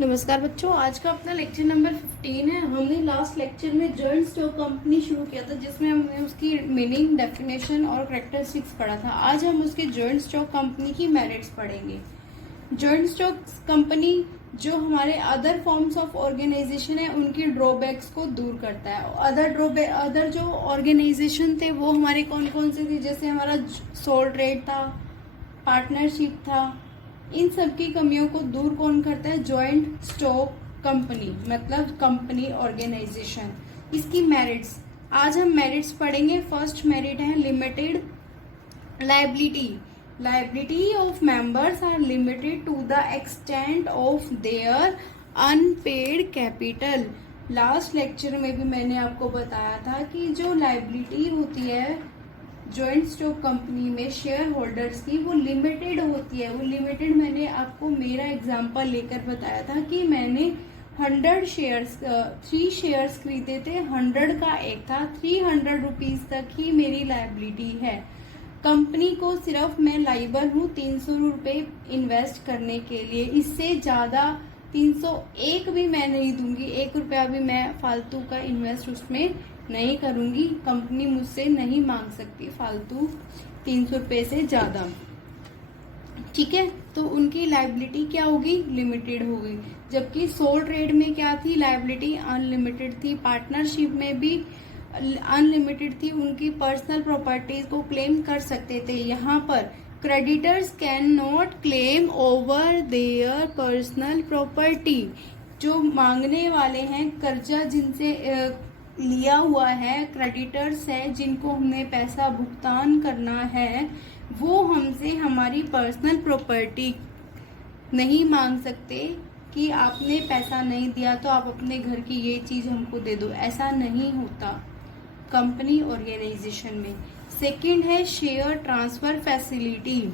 नमस्कार बच्चों, आज का अपना लेक्चर नंबर 15 है। हमने लास्ट लेक्चर में जॉइंट स्टॉक कंपनी शुरू किया था, जिसमें हमने उसकी मीनिंग, डेफिनेशन और कैरेक्टरिस्टिक्स पढ़ा था। आज हम उसके जॉइंट स्टॉक कंपनी की मेरिट्स पढ़ेंगे। जॉइंट स्टॉक कंपनी जो हमारे अदर फॉर्म्स ऑफ ऑर्गेनाइजेशन है, उनकी ड्रॉबैक्स को दूर करता है। अदर जो ऑर्गेनाइजेशन थे वो हमारे कौन कौन से थे, जैसे हमारा सोल ट्रेड था, पार्टनरशिप था। इन सब की कमियों को दूर कौन करता है? जॉइंट स्टॉक कंपनी, मतलब कंपनी ऑर्गेनाइजेशन। इसकी मेरिट्स, आज हम मेरिट्स पढ़ेंगे। फर्स्ट मेरिट है limited liability. Liability of members are limited to the extent of their unpaid capital. Last lecture में भी मैंने आपको बताया था कि जो लायबिलिटी होती है जॉइंट स्टॉक कंपनी में शेयर होल्डर्स की, वो लिमिटेड होती है। वो लिमिटेड मैंने आपको मेरा एग्जांपल लेकर बताया था कि मैंने 100 शेयर्स 3 शेयर्स खरीदे थे। 100 का एक था, 300 रुपीज तक ही मेरी लायबिलिटी है। कंपनी को सिर्फ मैं लाइबल हूँ 300 रुपये इन्वेस्ट करने के लिए। इससे ज्यादा 301 भी मैं नहीं दूंगी, 1 रुपया भी मैं फालतू का इन्वेस्ट उसमें नहीं करूंगी। कंपनी मुझसे नहीं मांग सकती फालतू 300 रुपये से ज्यादा। ठीक है, तो उनकी लायबिलिटी क्या होगी? लिमिटेड होगी। जबकि सोल ट्रेड में क्या थी? लायबिलिटी अनलिमिटेड थी। पार्टनरशिप में भी अनलिमिटेड थी। उनकी पर्सनल प्रॉपर्टीज को क्लेम कर सकते थे। यहाँ पर creditors can not claim over their personal property. जो मांगने वाले हैं, कर्जा जिनसे लिया हुआ है, क्रेडिटर्स है जिनको हमने पैसा भुगतान करना है, वो हमसे हमारी पर्सनल प्रॉपर्टी नहीं मांग सकते कि आपने पैसा नहीं दिया तो आप अपने घर की ये चीज हमको दे दो। ऐसा नहीं होता कंपनी ऑर्गेनाइजेशन में। सेकंड है शेयर ट्रांसफर फैसिलिटी।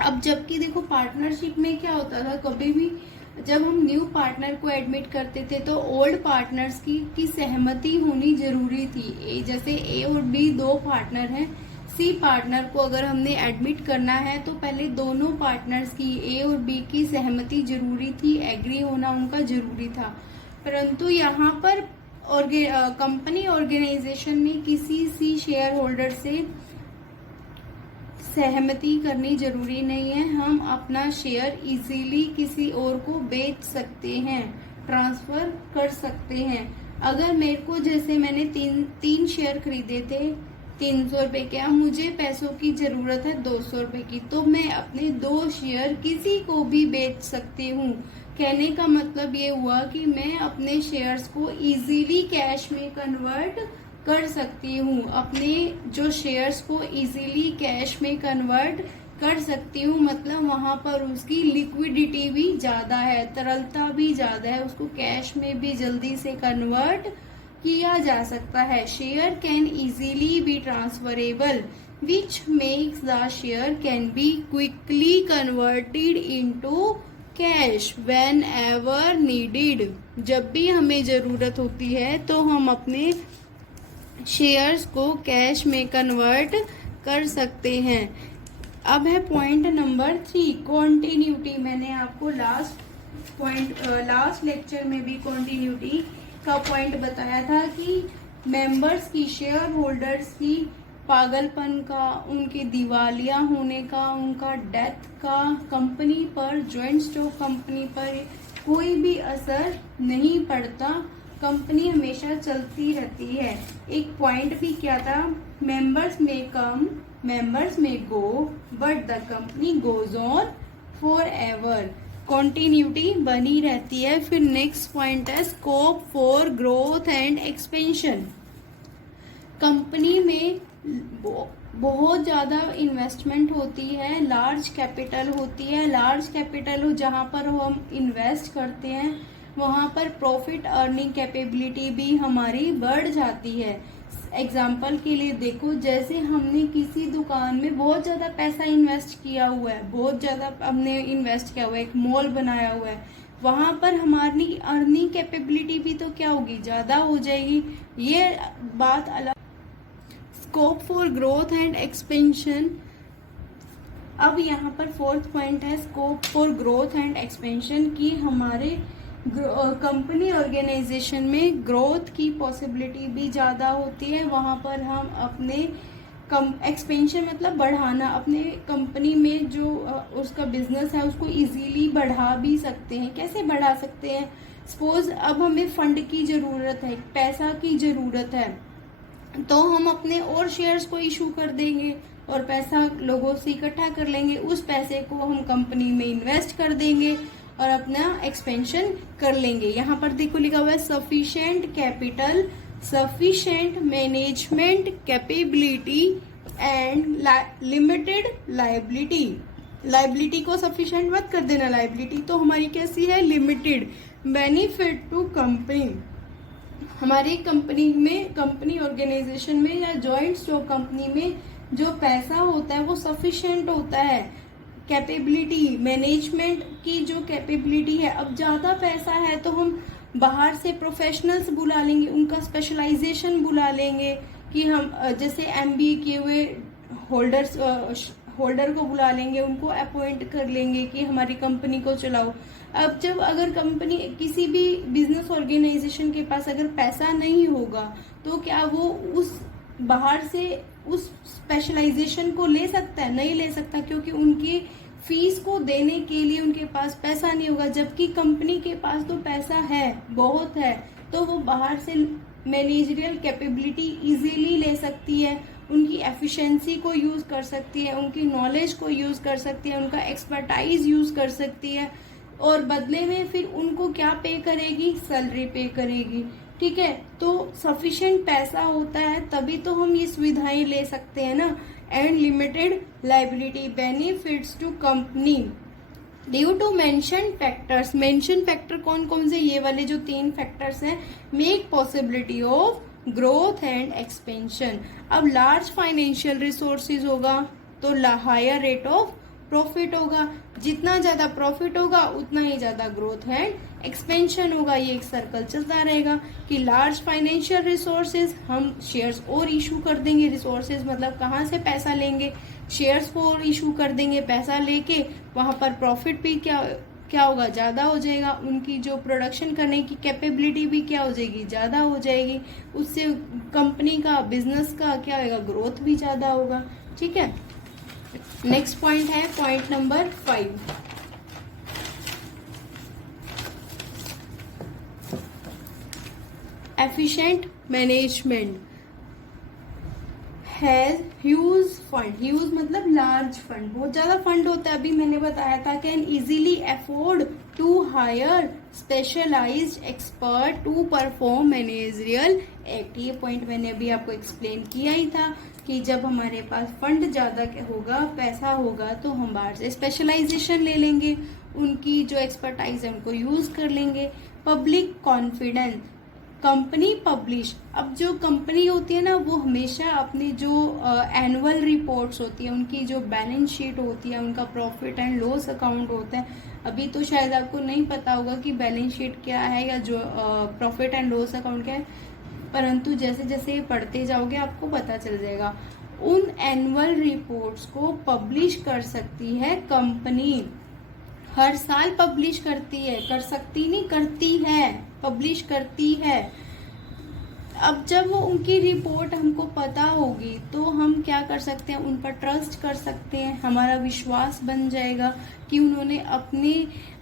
अब जबकि देखो पार्टनरशिप में क्या होता था, कभी भी जब हम न्यू पार्टनर को एडमिट करते थे तो ओल्ड पार्टनर्स की सहमति होनी जरूरी थी। जैसे ए और बी 2 पार्टनर हैं, सी पार्टनर को अगर हमने एडमिट करना है तो पहले दोनों पार्टनर्स की, ए और बी की सहमति जरूरी थी, एग्री होना उनका जरूरी था। परंतु यहाँ पर कंपनी ऑर्गेनाइजेशन में किसी सी शेयर होल्डर से सहमति करनी जरूरी नहीं है। हम अपना शेयर इजीली किसी और को बेच सकते हैं, ट्रांसफर कर सकते हैं। अगर मेरे को, जैसे मैंने तीन शेयर खरीदे थे 300 रुपए के, अब मुझे पैसों की जरूरत है 200 रुपए की, तो मैं अपने 2 शेयर किसी को भी बेच सकती हूँ। कहने का मतलब ये हुआ कि मैं अपने शेयर्स को इजीली कैश में कन्वर्ट कर सकती हूँ। अपने जो शेयर्स को इजीली कैश में कन्वर्ट कर सकती हूँ, मतलब वहां पर उसकी लिक्विडिटी भी ज्यादा है, तरलता भी ज्यादा है, उसको कैश में भी जल्दी से कन्वर्ट किया जा सकता है। Share can easily B transferable which makes the share can be quickly converted into cash when ever needed. जब भी हमें जरूरत होती है तो हम अपने शेयर्स को कैश में कन्वर्ट कर सकते हैं। अब है पॉइंट नंबर 3, कॉन्टिन्यूटी। मैंने आपको लास्ट लेक्चर में भी कॉन्टिन्यूटी का पॉइंट बताया था कि मेंबर्स की, शेयर होल्डर्स की पागलपन का, उनके दिवालिया होने का, उनका डेथ का कंपनी पर, जॉइंट स्टॉक कंपनी पर कोई भी असर नहीं पड़ता। कंपनी हमेशा चलती रहती है। एक पॉइंट भी क्या था? मेंबर्स में कम, मेंबर्स में go, but the company goes on forever. Continuity बनी रहती है। फिर नेक्स्ट पॉइंट है scope for growth and expansion. Company में बहुत ज्यादा इन्वेस्टमेंट होती है, लार्ज कैपिटल होती है। लार्ज कैपिटल हो जहां पर हम इन्वेस्ट करते हैं, वहां पर प्रॉफिट अर्निंग कैपेबिलिटी भी हमारी बढ़ जाती है। एग्जाम्पल के लिए देखो, जैसे हमने किसी दुकान में बहुत ज्यादा पैसा इन्वेस्ट किया हुआ है, बहुत ज्यादा हमने इन्वेस्ट किया हुआ है, एक मॉल बनाया हुआ है, वहां पर हमारी अर्निंग कैपेबिलिटी भी तो क्या होगी? ज्यादा हो जाएगी। ये बात अलग। Scope for growth and expansion अब यहाँ पर फोर्थ पॉइंट है scope for growth and expansion, की हमारे कंपनी ऑर्गेनाइजेशन में ग्रोथ की पॉसिबिलिटी भी ज़्यादा होती है। वहाँ पर हम अपने एक्सपेंशन मतलब बढ़ाना, अपने कंपनी में जो उसका बिजनेस है उसको इजीली बढ़ा भी सकते हैं। कैसे बढ़ा सकते हैं? सपोज अब हमें फंड की ज़रूरत है, पैसा की ज़रूरत है, तो हम अपने और शेयर्स को इशू कर देंगे और पैसा लोगों से इकट्ठा कर लेंगे। उस पैसे को हम कंपनी में इन्वेस्ट कर देंगे और अपना एक्सपेंशन कर लेंगे। यहाँ पर देखो लिखा हुआ है sufficient capital, sufficient management capability and limited liability. Liability को सफिशिएंट मत कर देना, लायबिलिटी तो हमारी कैसी है? लिमिटेड। बेनिफिट टू कंपनी, हमारी कंपनी में, कंपनी ऑर्गेनाइजेशन में या जॉइंट स्टॉक कंपनी में जो पैसा होता है वो सफिशिएंट होता है। कैपेबिलिटी, मैनेजमेंट की जो कैपेबिलिटी है, अब ज्यादा पैसा है तो हम बाहर से प्रोफेशनल्स बुला लेंगे, उनका स्पेशलाइजेशन बुला लेंगे, कि हम जैसे एमबीए किए हुए होल्डर को बुला लेंगे, उनको अपॉइंट कर लेंगे कि हमारी कंपनी को चलाओ। अब जब अगर कंपनी, किसी भी बिजनेस ऑर्गेनाइजेशन के पास अगर पैसा नहीं होगा तो क्या वो उस बाहर से उस स्पेशलाइजेशन को ले सकता है? नहीं ले सकता, क्योंकि उनकी फीस को देने के लिए उनके पास पैसा नहीं होगा। जबकि कंपनी के पास तो पैसा है, बहुत है, तो वो बाहर से मैनेजरियल कैपेबिलिटी इजीली ले सकती है, उनकी एफिशिएंसी को यूज कर सकती है, उनकी नॉलेज को यूज कर सकती है, उनका एक्सपर्टाइज यूज कर सकती है, और बदले में फिर उनको क्या पे करेगी? सैलरी पे करेगी। ठीक है, तो सफिशिएंट पैसा होता है तभी तो हम ये सुविधाएं ले सकते हैं ना। And limited liability, benefits to company due to mention factors. Mention factor कौन कौन से? ये वाले जो 3 फैक्टर्स हैं, make possibility of growth and expansion. अब लार्ज फाइनेंशियल रिसोर्सेज होगा तो हायर रेट ऑफ प्रॉफिट होगा, जितना ज्यादा प्रॉफिट होगा उतना ही ज्यादा ग्रोथ एंड एक्सपेंशन होगा। ये एक सर्कल चलता रहेगा कि लार्ज फाइनेंशियल रिसोर्सेज, हम शेयर्स और इशू कर देंगे। रिसोर्सेज मतलब कहाँ से पैसा लेंगे? शेयर्स को और इशू कर देंगे, पैसा लेके वहां पर प्रॉफिट भी क्या होगा? ज्यादा हो जाएगा। उनकी जो प्रोडक्शन करने की कैपेबिलिटी भी क्या हो जाएगी? ज्यादा हो जाएगी। उससे कंपनी का, बिजनेस का क्या होगा? ग्रोथ भी ज्यादा होगा। ठीक है, नेक्स्ट पॉइंट है point number 5, efficient management has huge fund. Huge मतलब लार्ज फंड, बहुत ज्यादा फंड होता है। अभी मैंने बताया था can easily afford to hire specialized expert to perform managerial act. ये पॉइंट मैंने अभी आपको एक्सप्लेन किया ही था कि जब हमारे पास फंड ज्यादा होगा, पैसा होगा, तो हम बाहर से स्पेशलाइजेशन ले लेंगे, उनकी जो एक्सपर्टाइज है उनको यूज कर लेंगे। पब्लिक कॉन्फिडेंस, कंपनी पब्लिश, अब जो कंपनी होती है ना वो हमेशा अपनी जो एनुअल रिपोर्ट्स होती है, उनकी जो बैलेंस शीट होती है, उनका प्रॉफिट एंड लॉस अकाउंट होता है। अभी तो शायद आपको नहीं पता होगा कि बैलेंस शीट क्या है या जो प्रॉफिट एंड लॉस अकाउंट क्या है, परंतु जैसे जैसे पढ़ते जाओगे आपको पता चल जाएगा। उन एनुअल रिपोर्ट्स को पब्लिश कर सकती है कंपनी, हर साल पब्लिश करती है, कर सकती नहीं, करती है, पब्लिश करती है। अब जब वो उनकी रिपोर्ट हमको पता होगी तो हम क्या कर सकते हैं? उन पर ट्रस्ट कर सकते हैं, हमारा विश्वास बन जाएगा कि उन्होंने अपने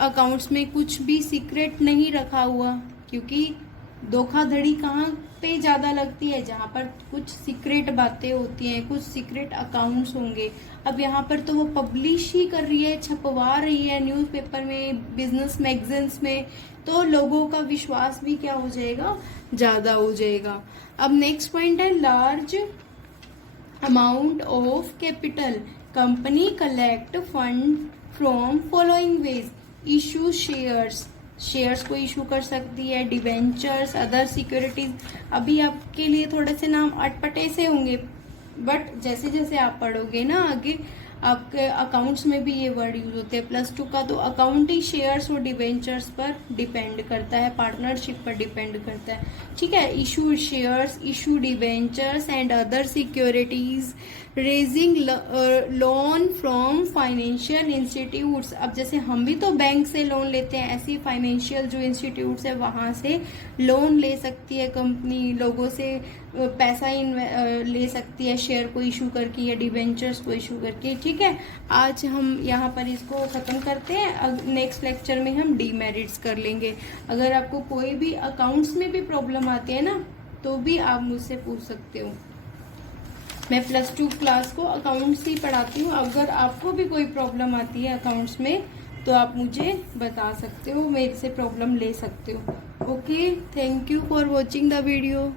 अकाउंट्स में कुछ भी सीक्रेट नहीं रखा हुआ। क्योंकि धोखाधड़ी कहाँ पे ज्यादा लगती है? जहाँ पर कुछ सीक्रेट बातें होती हैं, कुछ सीक्रेट अकाउंट्स होंगे। अब यहाँ पर तो वो पब्लिश ही कर रही है, छपवा रही है न्यूज़पेपर में, बिजनेस मैगजीन्स में, तो लोगों का विश्वास भी क्या हो जाएगा? ज्यादा हो जाएगा। अब नेक्स्ट पॉइंट है large amount of capital, company collect fund from following veg, issue shares, shares को इशू कर सकती है, डिवेंचर्स, अदर सिक्योरिटीज। अभी आपके लिए थोड़े से नाम अटपटे से होंगे, बट जैसे जैसे आप पढ़ोगे ना आगे, आपके अकाउंट्स में भी ये वर्ड यूज होते हैं। +2 का तो अकाउंटिंग शेयर्स और डिवेंचर्स पर डिपेंड करता है, पार्टनरशिप पर डिपेंड करता है, ठीक है। Issue shares, issue debentures and other securities, raising loan from financial institutes. अब जैसे हम भी तो बैंक से लोन लेते हैं, ऐसी फाइनेंशियल जो इंस्टीट्यूट्स है वहां से लोन ले सकती है कंपनी, लोगों से पैसा ले सकती है शेयर को इशू करके या डिवेंचर्स को इशू करके, ठीक है। आज हम यहाँ पर इसको खत्म करते हैं, नेक्स्ट लेक्चर में हम डीमेरिट्स कर लेंगे। अगर आपको कोई भी अकाउंट्स में भी प्रॉब्लम आती है ना, तो भी आप मुझसे पूछ सकते हो। मैं +2 क्लास को अकाउंट्स ही पढ़ाती हूँ। अगर आपको भी कोई प्रॉब्लम आती है अकाउंट्स में तो आप मुझे बता सकते हो, मेरे से प्रॉब्लम ले सकते हो। Okay, thank you for watching the video.